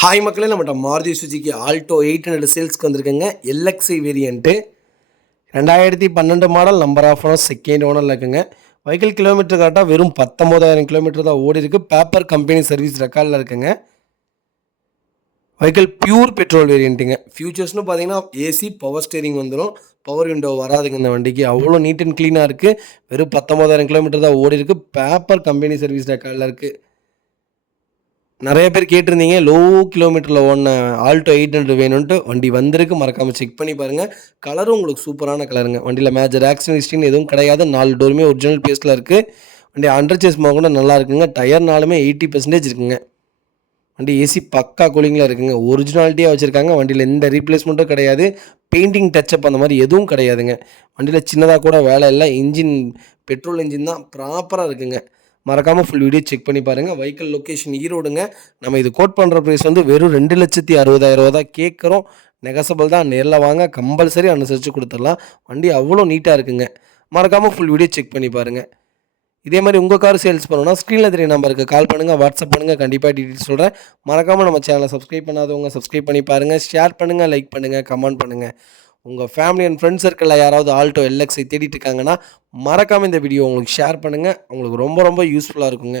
Hi மக்களே, நம்மகிட்ட Maruti சுஜுக்கி Alto 800 சேல்ஸ்க்கு வந்திருக்குங்க. LXI variant 2012 model, number of owner second ஓனரில் இருக்குங்க. வெஹிக்கிள் கிலோமீட்டர் கரெக்டாக வெறும் 19,000 கிலோமீட்டர் தான் ஓடி இருக்குது. பேப்பர் கம்பெனி சர்வீஸ் ரெக்கார்டில் இருக்குங்க. வெஹிக்கிள் பியூர் பெட்ரோல் வேரியண்ட்டுங்க. ஃபியூச்சர்ஸ்னு பார்த்தீங்கன்னா ஏசி, பவர் ஸ்டேரிங் வந்துடும். பவர் விண்டோ வராதுங்க இந்த வண்டிக்கு. அவ்வளோ நீட் அண்ட் க்ளீனாக இருக்குது. வெறும் 19,000 கிலோமீட்டர் தான் ஓடி இருக்குது. பேப்பர் கம்பெனி சர்வீஸ் ரெக்கார்டில் இருக்குது. நிறைய பேர் கேட்டிருந்தீங்க லோ கிலோமீட்டரில் ஓடின ஆல்டோ 800 வேணும்ன்ட்டு. வண்டி வந்திருக்கு, மறக்காமல் செக் பண்ணி பாருங்கள். கலரும் உங்களுக்கு சூப்பரான கலருங்க. வண்டியில் மேஜர் ஆக்சிடென்ட் ஹிஸ்ட்ரின்னு எதுவும் கிடையாது. 4 டோருமே ஒரிஜினல் பேஸில் இருக்குது. வண்டி அண்டர் சேஸ் கூட நல்லா இருக்குங்க. டயர்னாலுமே 80% இருக்குங்க. வண்டி ஏசி பக்கா கூலிங்கில் இருக்குங்க. ஒரிஜினாலிட்டியாக வச்சுருக்காங்க. வண்டியில் எந்த ரீப்ளேஸ்மெண்ட்டும் கிடையாது. பெயிண்டிங் டச்சப் அந்த மாதிரி எதுவும் கிடையாதுங்க. வண்டியில் சின்னதாக கூட வேலை இல்லை. இன்ஜின் பெட்ரோல் இன்ஜின் தான், ப்ராப்பராக இருக்குங்க. மறக்காமல் ஃபுல் வீடியோ செக் பண்ணி பாருங்கள். வெஹிக்கிள் லொக்கேஷன் ஈரோடுங்க. நம்ம இது கோட் பண்ணுற ப்ரைஸ் வந்து வெறும் 2,60,000 தான் கேட்குறோம். நெகசபிள் தான். நேரில் வாங்க, கம்பல்சரி அனுசரித்து கொடுத்துடலாம். வண்டி அவ்வளோ நீட்டாக இருக்குங்க. மறக்காமல் ஃபுல் வீடியோ செக் பண்ணி பாருங்கள். இதே மாதிரி உங்கள் கார் சேல்ஸ் பண்ணணும்னா ஸ்க்ரீனில் தெரிய நம்பருக்கு கால் பண்ணுங்கள், வாட்ஸ்அப் பண்ணுங்கள். கண்டிப்பாக டீட்டெயில்ஸ் சொல்கிறேன். மறக்காமல் நம்ம சேனலை சப்ஸ்கிரைப் பண்ணாதவங்க சப்ஸ்கிரைப் பண்ணி பாருங்கள். ஷேர் பண்ணுங்கள், லைக் பண்ணுங்கள், கமெண்ட் பண்ணுங்கள். உங்கள் ஃபேமிலி அண்ட் ஃப்ரெண்ட்ஸ் சர்க்கிளில் யாராவது ஆல்டோ எல்எக்ஸை தேடிட்டு இருக்காங்கன்னா மறக்காமல் இந்த வீடியோ உங்களுக்கு ஷேர் பண்ணுங்கள். உங்களுக்கு ரொம்ப ரொம்ப யூஸ்ஃபுல்லாக இருக்குங்க.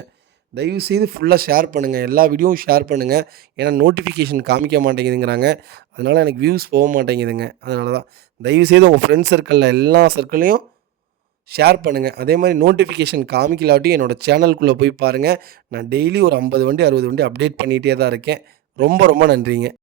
தயவுசெய்து ஃபுல்லாக ஷேர் பண்ணுங்கள். எல்லா வீடியோவும் ஷேர் பண்ணுங்கள். ஏன்னா நோட்டிஃபிகேஷன் காமிக்க மாட்டேங்குதுங்கிறாங்க. அதனால் எனக்கு வியூஸ் போக மாட்டேங்குதுங்க. அதனால தான் தயவுசெய்து உங்கள் ஃப்ரெண்ட்ஸ் சர்க்கிளில் எல்லா சர்க்கிளையும் ஷேர் பண்ணுங்கள். அதே மாதிரி நோட்டிஃபிகேஷன் காமிக்கலாட்டி என்னோடய சேனலுக்குள்ளே போய் பாருங்கள். நான் டெய்லி ஒரு 50 வண்டி 60 வண்டி அப்டேட் பண்ணிகிட்டே தான் இருக்கேன். ரொம்ப ரொம்ப நன்றிங்க.